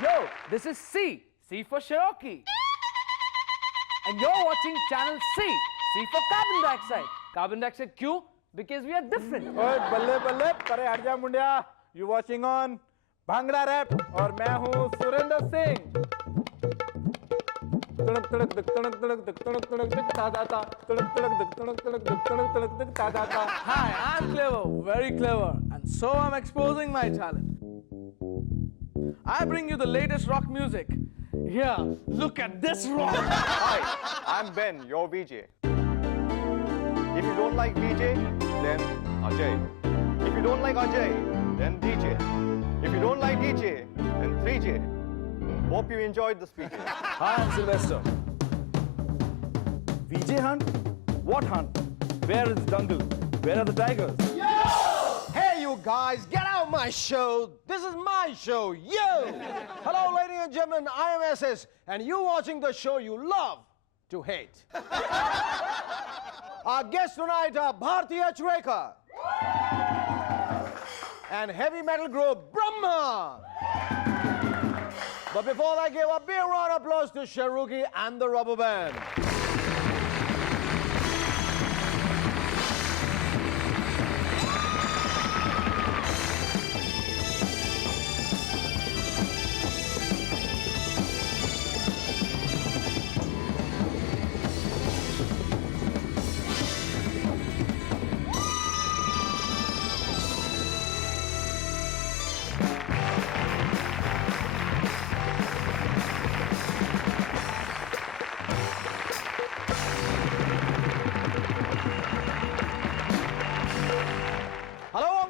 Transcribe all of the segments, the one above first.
Yo, this is C. C for Cherokee. And you're watching channel C. C for carbon dioxide. Carbon dioxide क्यों? Because we are different. ओए बल्ले बल्ले परे हट जा मुंडिया. You watching on Bhangra rap और मैं हूँ सुरेंद्र सिंह. तड़क तड़क तड़क तड़क तड़क तड़क तड़क तड़क ता ता ता तड़क तड़क तड़क तड़क तड़क तड़क तड़क ता ता ता. Hi, I'm clever, very clever, and so I'm exposing my talent. I bring you the latest rock music. Here, look at this rock. Hi, I'm Ben, your VJ. If you don't like VJ, then Ajay. If you don't like Ajay, then DJ. If you don't like DJ, then 3J. Hope you enjoyed the speeches. Hi, I'm Sylvester. VJ hunt? What hunt? Where is the jungle? Where are the tigers? Hey, you guys, get out my show. This is my show, yo. Hello, ladies and gentlemen, I am SS, and you watching the show you love to hate. Our guests tonight are Bharti Achreka and heavy metal group Brahma. But before that, give a big round of applause to Cherokee and the Rubber Band.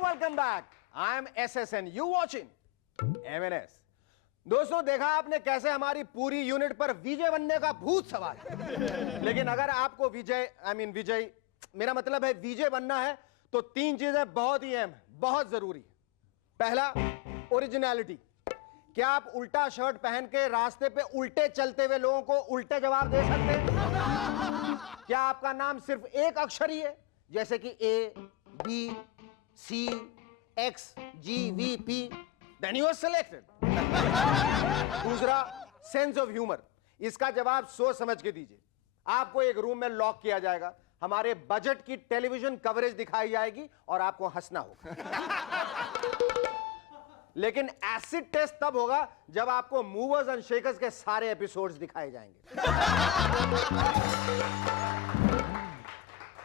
Welcome back. I am SS and you watching MNS. दोस्तों देखा आपने कैसे हमारी पूरी unit पर विजय बनने का भूत सवार है। लेकिन अगर आपको विजय मेरा मतलब है विजय बनना है तो तीन चीजें बहुत ही अहम, बहुत जरूरी है। पहला, ओरिजिनलिटी। क्या आप उल्टा शर्ट पहन के रास्ते पे उल्टे चलते हुए लोगों को उल्टे जवाब दे सकते हैं? क्या आपका नाम सिर्फ एक अक्षर ही है, जैसे कि A, B, C, X, G, V, P? Then you are selected. दूसरा, सेंस ऑफ ह्यूमर। इसका जवाब सोच समझ के दीजिए। आपको एक रूम में लॉक किया जाएगा, हमारे बजट की टेलीविजन कवरेज दिखाई जाएगी और आपको हंसना होगा। लेकिन एसिड टेस्ट तब होगा जब आपको मूवर्स एंड शेकर्स के सारे एपिसोड्स दिखाए जाएंगे।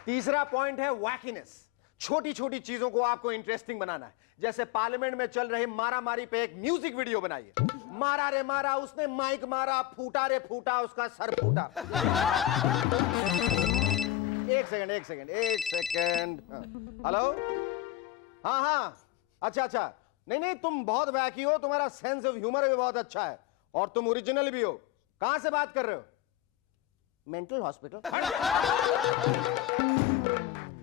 तीसरा पॉइंट है वैकीनेस। छोटी छोटी चीजों को आपको इंटरेस्टिंग बनाना है। जैसे पार्लियामेंट में चल रही मारामारी पे एक म्यूजिक वीडियो बनाइए। मारा रे मारा, उसने माइक मारा, फूटा रे फूटा, उसका सर फूटा। एक सेकंड। हेलो, हाँ, अच्छा। नहीं, तुम बहुत वैकी हो, तुम्हारा सेंस ऑफ ह्यूमर भी बहुत अच्छा है और तुम ओरिजिनल भी हो। कहां से बात कर रहे हो? Mental hospital.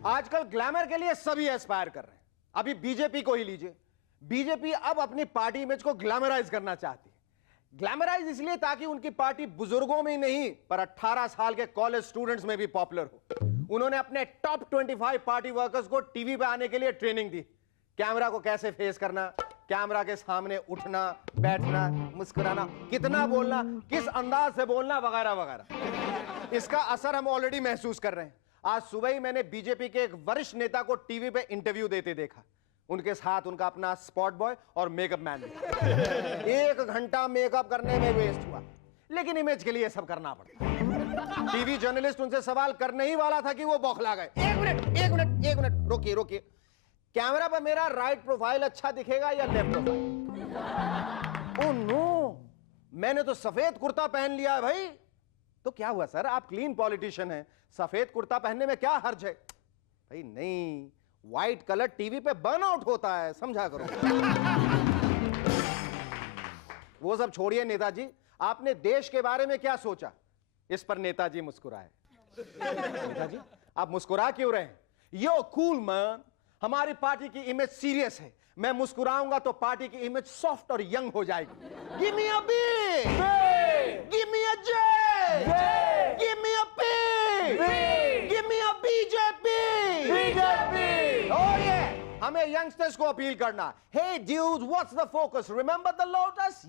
आजकल ग्लैमर के लिए सभी एस्पायर कर रहे हैं। अभी बीजेपी को ही लीजिए। बीजेपी अब अपनी पार्टी इमेज को ग्लैमराइज करना चाहती है। ग्लैमराइज इसलिए ताकि उनकी पार्टी बुजुर्गों में नहीं पर 18 साल के कॉलेज स्टूडेंट्स में भी पॉपुलर हो। उन्होंने अपने टॉप 25 पार्टी वर्कर्स को टीवी पे आने के लिए ट्रेनिंग दी। कैमरा को कैसे फेस करना, कैमरा के सामने उठना, बैठना, मुस्कुराना, कितना बोलना, किस अंदाज से बोलना, वगैरह वगैरह। इसका असर हम ऑलरेडी महसूस कर रहे हैं। आज सुबह ही मैंने बीजेपी के एक वरिष्ठ नेता को टीवी पे इंटरव्यू देते देखा। उनके साथ उनका अपना स्पॉट बॉय और मेकअप मैन। 1 घंटा मेकअप करने में वेस्ट हुआ, लेकिन इमेज के लिए सब करना पड़ता। टीवी जर्नलिस्ट उनसे सवाल करने ही वाला था कि वो बौखला गए। एक मिनट, रोकिए। कैमरा पर मेरा राइट प्रोफाइल अच्छा दिखेगा या लेफ्ट प्रोफाइल? ओह नो, मैंने तो सफेद कुर्ता पहन लिया है भाई। तो क्या हुआ सर, आप क्लीन पॉलिटिशियन हैं, सफेद कुर्ता पहनने में क्या हर्ज है? भाई नहीं, व्हाइट कलर टीवी पे बर्न आउट होता है, समझा करो। वो सब छोड़िए नेताजी, आपने देश के बारे में क्या सोचा? इस पर नेताजी मुस्कुराए। नेताजी आप मुस्कुरा क्यों रहे हैं? यो कूल मैन, हमारी पार्टी की इमेज सीरियस है। मैं मुस्कुराऊंगा तो पार्टी की इमेज सॉफ्ट और यंग हो जाएगी। Give me a B, give me a J, give me a P, give me a BJP. Oh ये हमें यंगस्टर्स को अपील करना, hey dudes, what's the focus, remember the lotus,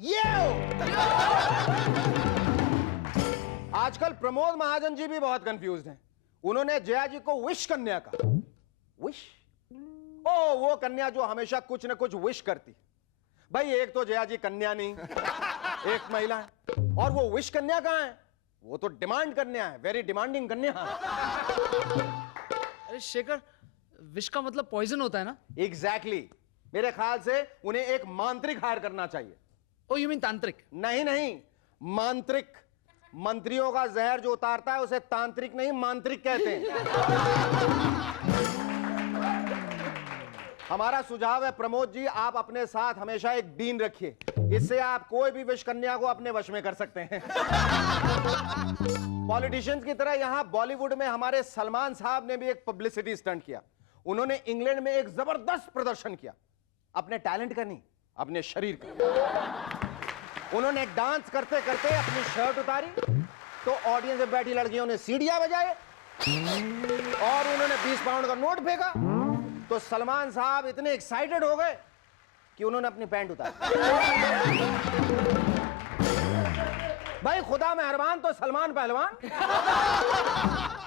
आजकल प्रमोद महाजन जी भी बहुत कंफ्यूज्ड हैं। उन्होंने जया जी को विश कन्या का विश, ओ वो कन्या जो हमेशा कुछ न कुछ विश करती। भाई एक तो जया जी कन्या नहीं, एक महिला है, और वो विश कन्या कहां है? वो तो डिमांड कन्या है, वेरी डिमांडिंग कन्या। अरे शेखर, विश का मतलब पॉइजन होता है ना? एग्जैक्टली मेरे ख्याल से उन्हें एक मांत्रिक हायर करना चाहिए। ओ यू मीन तांत्रिक? नहीं नहीं, मांत्रिक। मंत्रियों का जहर जो उतारता है उसे तांत्रिक नहीं मांत्रिक कहते हैं। हमारा सुझाव है प्रमोद जी, आप अपने साथ हमेशा एक डीन रखिए, इससे आप कोई भी विश कन्या को अपने वश में कर सकते हैं। पॉलिटिशियंस की तरह यहां बॉलीवुड में हमारे सलमान साहब ने भी एक पब्लिसिटी स्टंट किया। उन्होंने इंग्लैंड में एक जबरदस्त प्रदर्शन किया, अपने टैलेंट का नहीं, अपने शरीर का। उन्होंने डांस करते करते अपनी शर्ट उतारी तो ऑडियंस में बैठी लड़कियों ने सीढ़ियां बजाए और उन्होंने 20 पाउंड का नोट फेंका तो सलमान साहब इतने एक्साइटेड हो गए कि उन्होंने अपनी पैंट उतारी। भाई खुदा मेहरबान तो सलमान पहलवान।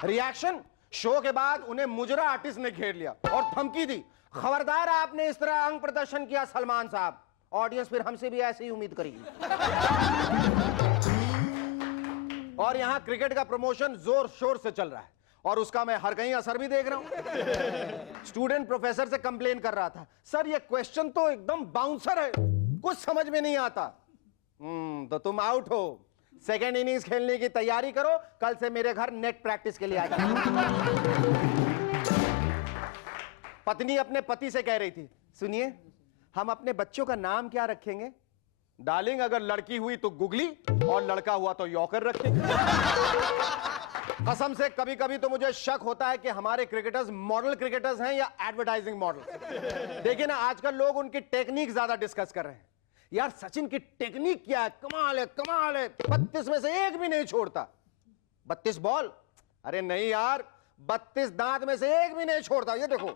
रिएक्शन शो के बाद उन्हें मुजरा आर्टिस्ट ने घेर लिया और धमकी दी, खबरदार आपने इस तरह अंग प्रदर्शन किया सलमान साहब, ऑडियंस फिर हमसे भी ऐसी ही उम्मीद करेगी। और यहां क्रिकेट का प्रमोशन जोर शोर से चल रहा है और उसका मैं हर कहीं असर भी देख रहा हूं। स्टूडेंट प्रोफेसर से कंप्लेन कर रहा था, सर ये क्वेश्चन तो एकदम बाउंसर है, कुछ समझ में नहीं आता। तो तुम आउट हो, सेकेंड इनिंग्स खेलने की तैयारी करो, कल से मेरे घर नेट प्रैक्टिस के लिए आ जाओ। पत्नी अपने पति से कह रही थी, सुनिए हम अपने बच्चों का नाम क्या रखेंगे? डार्लिंग अगर लड़की हुई तो गुगली और लड़का हुआ तो यॉकर रखेंगे। कसम से कभी कभी तो मुझे शक होता है कि हमारे क्रिकेटर्स मॉडल क्रिकेटर्स हैं या एडवर्टाइजिंग मॉडल। देखिए ना आजकल लोग उनकी टेक्निक ज्यादा डिस्कस कर रहे हैं। यार सचिन की टेक्निक क्या है, कमाल है कमाल है, 32 में से एक भी नहीं छोड़ता। 32 बॉल, अरे नहीं यार 32 दांत में से एक भी नहीं छोड़ता। ये देखो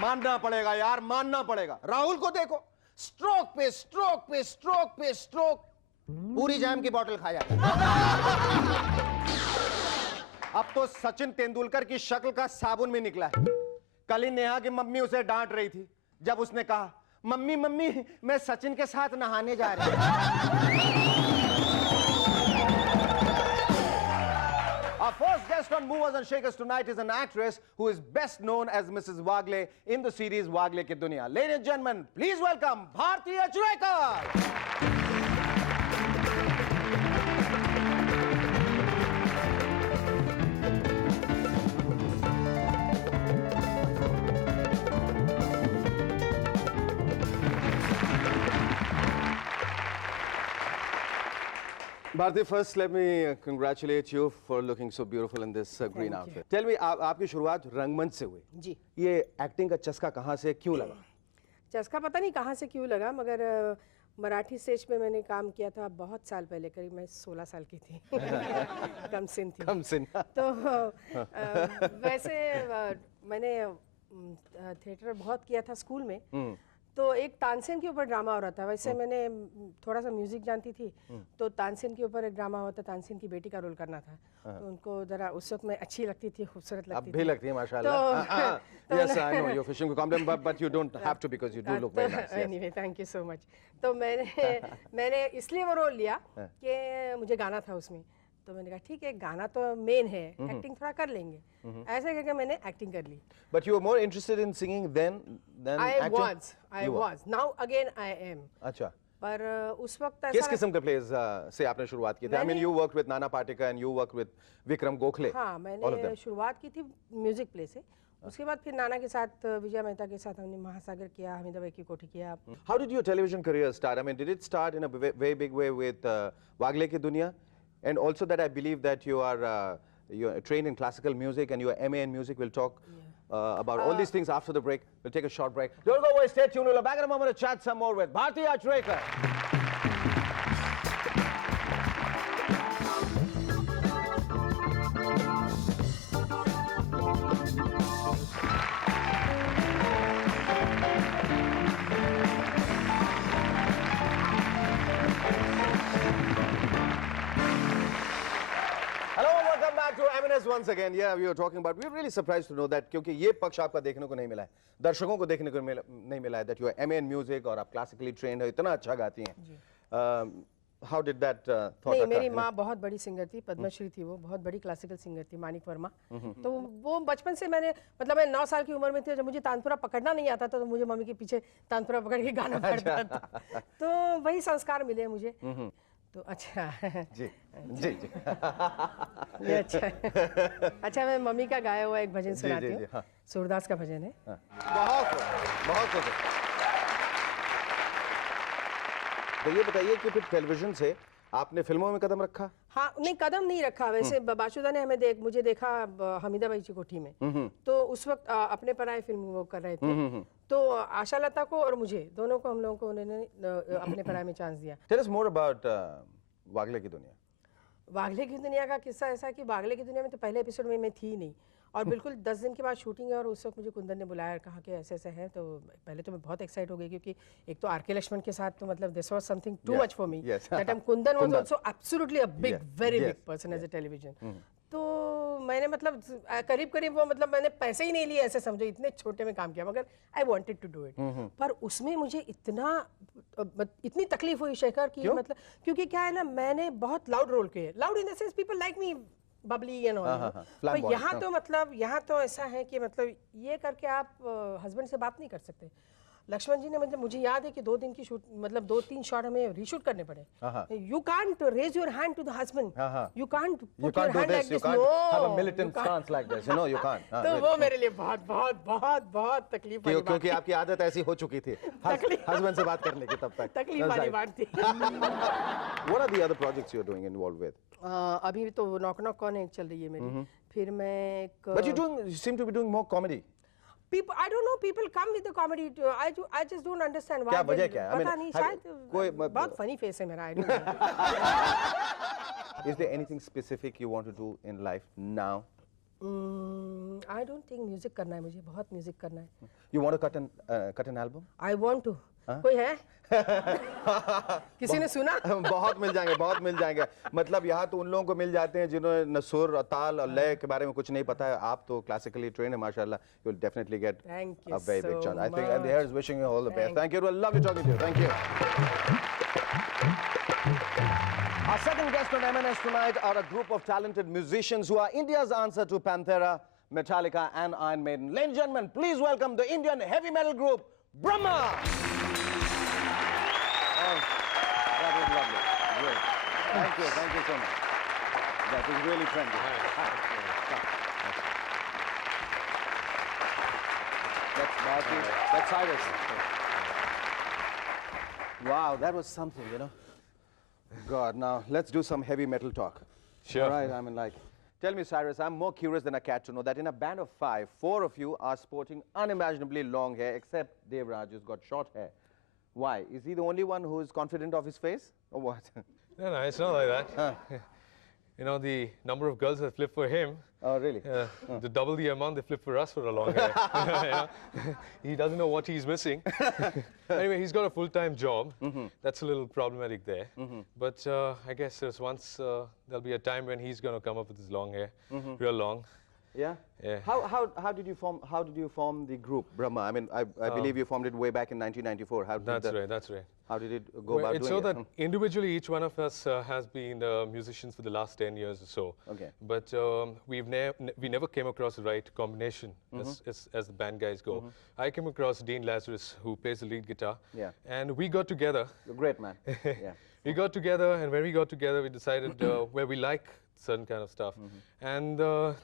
मानना पड़ेगा यार, मानना पड़ेगा। राहुल को देखो, स्ट्रोक पे स्ट्रोक पे स्ट्रोक पे स्ट्रोक, पूरी जैम की बोतल खा जाती। अब तो सचिन तेंदुलकर की शक्ल का साबुन भी निकला है। कल ही नेहा की मम्मी उसे डांट रही थी जब उसने कहा, मम्मी मम्मी मैं सचिन के साथ नहाने जा रही हूं। Our first guest on Movers and Shakers tonight is an actress who is best known as Mrs. Wagle in the series Wagle Ki Duniya. Ladies and gentlemen, please welcome Bharti Achrekar. Bharti, first let me congratulate you for looking so beautiful in this green outfit. Tell me, आपकी शुरुआत रंगमंच से हुई जी। ये acting का चस्का कहाँ से क्यों लगा? चस्का पता नहीं कहाँ से क्यों लगा, मगर मराठी स्टेज पे मैंने काम किया था बहुत साल पहले, करीब मैं 16 साल की थी। कम सिन थी। कम सिन। तो वैसे मैंने थिएटर बहुत किया था स्कूल में। तो एक तानसेन के ऊपर ड्रामा हो रहा था, वैसे मैंने थोड़ा सा म्यूजिक जानती थी, तो तानसेन के ऊपर एक ड्रामा होता, तानसेन की बेटी का रोल करना था। तो उनको जरा उस वक्त मैं अच्छी लगती थी, खूबसूरत लगती थी। अब भी लगती है माशाल्लाह। Yes, I know you're fishing for compliment, but you don't have to because you do look very nice. Anyway, thank you so much. तो मैंने इसलिए वो रोल लिया कि मुझे गाना था उसमें, तो मैंने कहा ठीक है गाना तो मेन है, एक्टिंग थोड़ा कर लेंगे। ऐसे करके मैंने एक्टिंग कर ली। But you were more interested in singing than acting? I was. Now again I am. अच्छा। पर उस वक्त किस ऐसा किस्म के प्लेस से आपने शुरुआत की थी? I mean, you worked with Nana Patekar and you worked with Vikram Gokhale. हाँ, all of them. मैंने शुरुआत की थी म्यूजिक प्ले से, उसके बाद फिर नाना के साथ, विजय मेहता के साथ हमने महासागर किया, हमीदाबाई की कोठी किया। How did your television career start? I mean, did it start in a very big way with Wagle Ki Duniya? And also that I believe that you are trained in classical music and you are MA in music. We'll talk about all these things after the break. We'll take a short break. Don't go away, stay tuned. We'll be back in a moment to chat some more with Bharti Achrekar. once again, yeah, we were talking about. We're really surprised to know that क्योंकि ये पक्ष आपका देखने को नहीं मिला है, दर्शकों को देखने को नहीं मिला है that you are MA in music और आप classically trained हो, इतना अच्छा गाती हैं. How did that thought नहीं, occur? मेरी माँ बहुत बड़ी सिंगर थी, पद्मश्री थी वो, बहुत बड़ी क्लासिकल सिंगर थी, मानिक वर्मा. तो वो बचपन से मैंने, मतलब मैं 9 साल की उम्र में थी, जब मुझे तानपुरा पकड़ना नहीं आता था तो मुझे मम्मी के पीछे तानपुरा पकड़ के गाना पड़ता था. तो वही संस्कार मिले मुझे. तो अच्छा जी जी जी. ये अच्छा है. अच्छा, मैं मम्मी का गाया हुआ एक भजन सुनाती जी, हूँ. हाँ. सूरदास का भजन है. बहुत खूब. तो ये बताइए कि फिर टेलीविजन से आपने फिल्मों में कदम रखा? हाँ, नहीं कदम नहीं रखा वैसे. बासुदा ने मुझे देखा हमीदा बाई की कोठी में. तो उस वक्त अपने पराए फिल्म वो कर रहे थे. तो आशा लता को और मुझे दोनों को, हम लोगों को उन्होंने अपने पराए में चांस दिया. Tell us more about वागले की दुनिया. वागले की दुनिया का किस्सा ऐसा है कि वागले की दुनिया में तो पहले एपिसोड में मैं थी नहीं, और बिल्कुल 10 दिन के बाद शूटिंग है, और उस वक्त मुझे कुंदन ने बुलाया और कहा कि ऐसे ऐसे है. तो पहले तो मैं बहुत एक्साइट हो गई, क्योंकि एक तो आर.के. लक्ष्मण के साथ, तो मतलब this was something too much for me. That time Kundan was also absolutely a big, very big person as a television. तो मैंने मतलब करीब करीब वो, मतलब मैंने पैसे ही नहीं लिए, ऐसे समझो, इतने छोटे में काम किया, मगर I wanted to do it. पर उसमें मुझे इतनी तकलीफ हुई शेखर की, मतलब क्योंकि क्या है ना, मैंने बहुत लाउड रोल किए. Loud in the sense people like me Babli and all. पर यहाँ तो मतलब, यहाँ तो ऐसा है कि मतलब ये करके आप हस्बैंड से बात नहीं कर सकते. लक्ष्मण जी ने, मतलब मुझे याद है कि 2 दिन की शूट, मतलब 2-3 शॉट हमें रीशूट करने पड़े. You can't raise your hand to the husband, you can't put your hand like this, no have a militant stance like this, you know, you can't. तो वो मेरे लिए बहुत बहुत बहुत बहुत तकलीफ वाली बात क्योंकि आपकी आदत ऐसी हो चुकी थी हस्बैंड से बात करने की तब तक. तकलीफ वाली बात थी. What are the other projects you're doing involved with? अभी तो नॉक नॉक कौन है चल रही है मेरी. फिर मैं एक, But you seem to be doing more comedy. people, I don't know, people come with the comedy. I just don't understand why. क्या वजह क्या है? पता नहीं, शायद कोई बहुत फनी फेस है मेरा. I don't know. Is there anything specific you want to do in life now? I don't think music करना है मुझे, बहुत म्यूजिक करना है. You want to cut an album? I want to. कोई है? किसी ने सुना? बहुत मिल जाएंगे. मतलब यहाँ तो उन लोगों को मिल जाते हैं जिन्होंने न सुर और ताल और लय के बारे में कुछ नहीं पता है. आप तो classically trained हैं माशाल्लाह. You will definitely get a very big chance. I think the is wishing you all the best. Thank you. It was lovely talking to you. Thank you. Our second guest on M&S tonight are a group of talented musicians who are India's answer to Pantera, Metallica and Iron Maiden. Ladies and gentlemen, please welcome the Indian heavy metal group, Brahma! That was lovely. Great. Thank you so much. That was really friendly. That's Bharti. That's Cyrus. Wow, that was something, you know. God, now let's do some heavy metal talk. Sure. All right, I mean, like, tell me, Cyrus, I'm more curious than a cat to know that in a band of 5, 4 of you are sporting unimaginably long hair, except Dev Raj, who's got short hair. Why? Is he the only one who is confident of his face, or what? No, it's not like that. You know, the number of girls that flip for him, Oh, really? the double the amount they flip for us for a long hair. You know? He doesn't know what he's missing. Anyway, he's got a full-time job. That's a little problematic there. But I guess there'll be a time when he's going to come up with his long hair, real long. Yeah? Yeah. How did you form the group, Brahma? I mean, I believe you formed it way back in 1994. That's right. How did it go about It's doing so it? that individually each one of us has been musicians for the last 10 years or so. Okay. But we never came across the right combination as the band guys go. I came across Dean Lazarus, who plays the lead guitar. Yeah. And we got together. You're a great man. Yeah. We got together, and when we got together, we decided where we like certain kind of stuff. And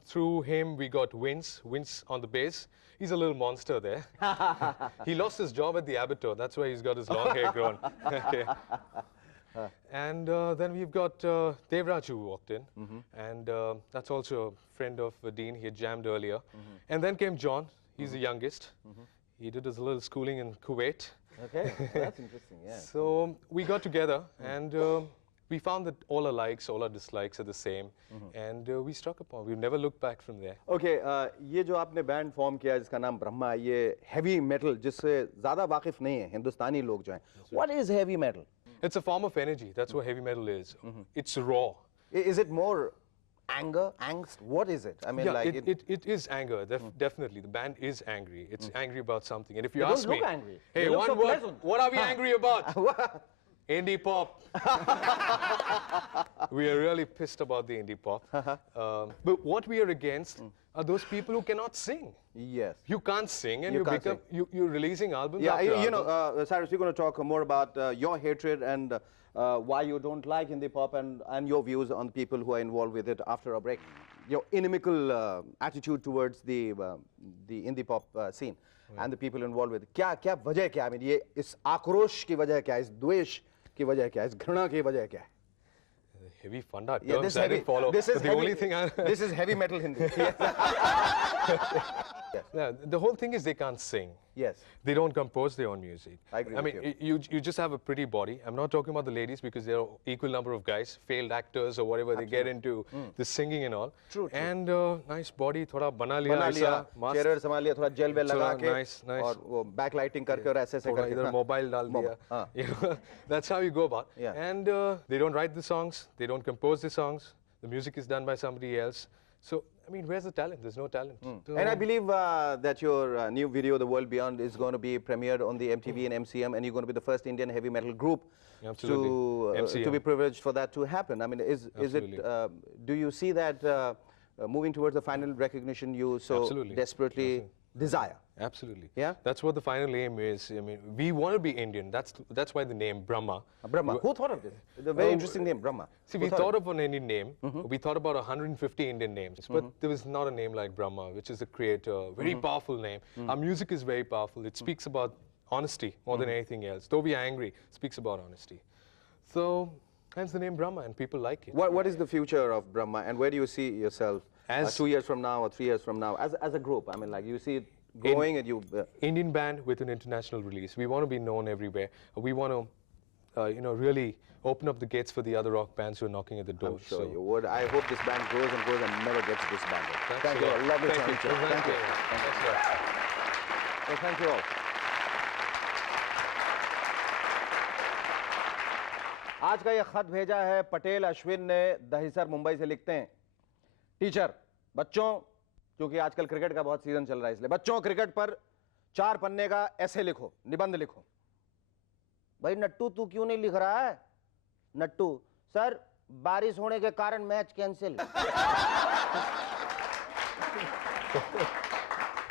through him, we got Vince on the bass. He's a little monster there. He lost his job at the Abattoir. That's why he's got his long hair grown. Okay. And then we've got Dev Raj, who walked in. And that's also a friend of Dean. He had jammed earlier. And then came John. He's the youngest. He did his little schooling in Kuwait. Okay. That's interesting, yeah. So we got together, and we found that all our likes, all our dislikes are the same. And we struck upon. We've never looked back from there. Okay, ये जो आपने band form किया जिसका नाम ब्रह्मा, ये heavy metal जिससे ज़्यादा वाकिफ नहीं है हिंदुस्तानी लोग जो हैं. What is heavy metal? It's a form of energy. That's what heavy metal is. It's raw. Is it more anger, angst? What is it? I mean, Yeah, like it is anger. Definitely, the band is angry. It's angry about something. And if you They don't ask me, look angry. hey, They look one so word, pleasant. what are we angry about? Indie pop. We are really pissed about the indie pop. But what we are against are those people who cannot sing. Yes. You can't sing, and You you can't become you're releasing albums. Yeah, after you know, album. Cyrus, we're going to talk more about your hatred and why you don't like indie pop and your views on people who are involved with it after a break. Your inimical attitude towards the indie pop scene and the people involved with it. क्या वजह क्या? I mean, ये इस आक्रोश की वजह क्या है? इस द्वेष की वजह क्या है? इस घृणा की वजह क्या है? Heavy funda Yeah, terms I didn't follow. This is but the heavy, only thing I this is heavy metal Hindi. yeah, the whole thing is they can't sing. Yes. They don't compose their own music. I agree I with mean, you just have a pretty body. I'm not talking about the ladies because there are equal number of guys, failed actors or whatever they get into the singing and all. True. And nice body, thoda bana liya, बना लिया, ऐसा, mast, चेहरा संभाल लिया, थोड़ा jail well लगा थोड़ा के nice. और वो बैक लाइटिंग करके और ऐसे ऐसे थोड़ा करके इधर हाँ। mobile डाल दिया. हाँ. You know, that's how you go about. Yeah. And they don't write the songs, they don't compose the songs. The music is done by somebody else. So, I mean, where's the talent? There's no talent. So- And I believe that your new video, The World Beyond, is going to be premiered on the MTV and MCM, and you're going to be the first Indian heavy metal group Absolutely. to be privileged for that to happen. I mean, is it? Absolutely. Do you see that moving towards the final recognition you so Absolutely. desperately desire? Absolutely. Yeah? That's what the final aim is. I mean, we want to be Indian. That's why the name Brahma. Brahma. Who thought of this? The very interesting name, Brahma. See, Who we thought of an Indian name. We thought about 150 Indian names, but there was not a name like Brahma, which is a creator, very powerful name. Our music is very powerful. It speaks about honesty more than anything else. Though we are angry, it speaks about honesty. So, hence the name Brahma, and people like it. What is the future of Brahma, and where do you see yourself As 2 years from now or 3 years from now as a group? I mean, like you see it growing and you. Indian band with an international release. We want to be known everywhere. We want to, really open up the gates for the other rock bands who are knocking at the door. I'm sure you would. I hope this band grows and grows and never gets disbanded. Thank you. a lot. Lovely Thank you. talking to you. Thank you. Thanks a lot. Well, thank you all. आज का ये खत भेजा है पटेल अश्विन ने दहिसर मुंबई से। लिखते हैं, टीचर बच्चों, क्योंकि आजकल क्रिकेट का बहुत सीजन चल रहा है इसलिए बच्चों क्रिकेट पर 4 पन्ने का ऐसे लिखो, निबंध लिखो। भाई नट्टू तू क्यों नहीं लिख रहा है? नट्टू, सर बारिश होने के कारण मैच कैंसिल।